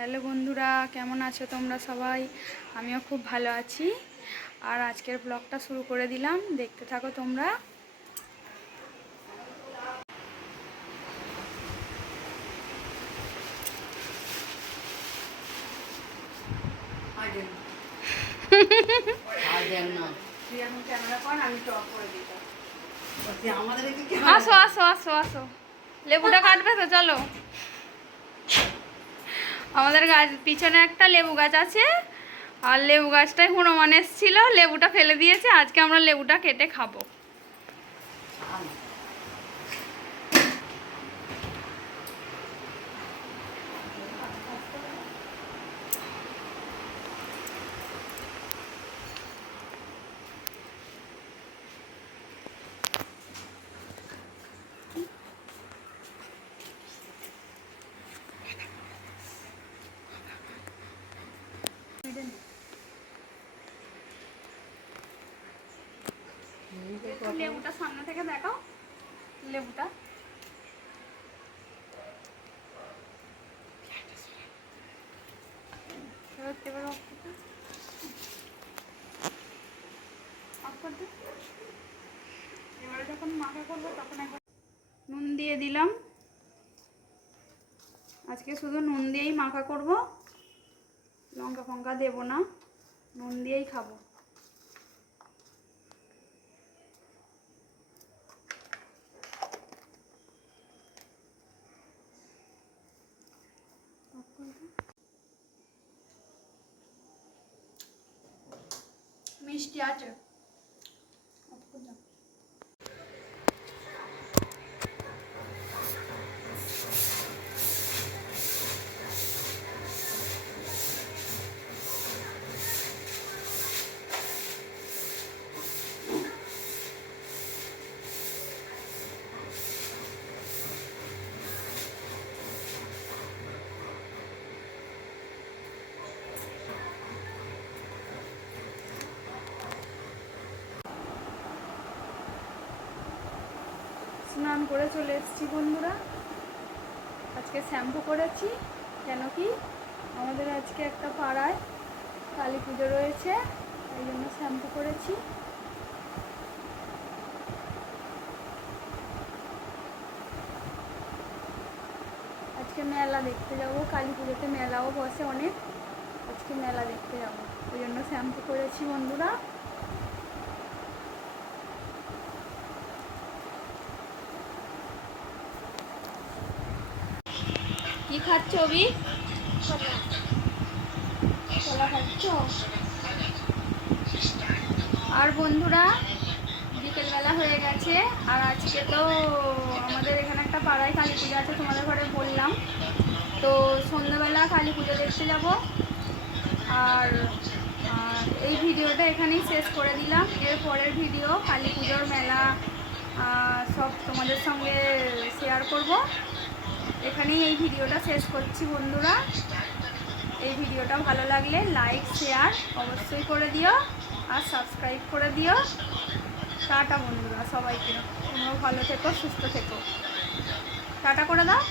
Hello বন্ধুরা কেমন আছো তোমরা সবাই? আমিও খুব ভালো আছি। আর আজকের ব্লগটা শুরু করে দিলাম। দেখতে থাকো তোমরা। আসো আসো আসো আসো। লেবুটা কাটবে তো চলো। আমাদের গাছ, পিছনে একটা লেবু গাছ আছে, আর লেবু গাছটাই হনুমান এসেছিল, লেবুটা ফেলে দিয়েছে, আজকে আমরা লেবুটা কেটে খাব। লেবুটা সামনে থেকে দেখাও। লেবুটা। এবারে যখন মাখা করব তখন একবার নুন দিয়ে দিলাম। আজকে শুধু নুন দিয়েই মাখা করব। লঙ্কা ফঙ্কা দেবো না নুন দিয়েই খাব। মিষ্টি আছে। স্নান করে চলে এসেছি বন্ধুরা। আজকে শ্যাম্পু করেছি, কেন কি? আমাদের আজকে একটা পাড়ায় কালী পুজো রয়েছে এই জন্য শ্যাম্পু করেছি। আজকে মেলা দেখতে যাব, কালী পুজোতে মেলাও বসে অনেক। আজকে মেলা দেখতে যাব, ওই জন্য শ্যাম্পু করেছি বন্ধুরা। কি খাচ্ছ অবি আর বন্ধুরা, বিকেলবেলা হয়ে গেছে, আর আজকে তো আমাদের এখানে একটা পাড়ায় কালী পুজো আছে, তোমাদের ঘরে বললাম। তো সন্ধ্যাবেলা কালী পুজো দেখতে যাব। আর এই ভিডিওটা এখানেই শেষ করে দিলাম। এর পরের ভিডিও, কালী পুজোর মেলা সব তোমাদের সঙ্গে শেয়ার করব। এখানেই এই ভিডিওটা শেষ করছি বন্ধুরা। এই ভিডিওটা ভালো লাগলে লাইক, শেয়ার অবশ্যই করে দিও আর সাবস্ক্রাইব করে দিও। টাটা বন্ধুরা, সবাইকে। তোমরা ভালো থেকো, সুস্থ থেকো। টাটা করে দাও।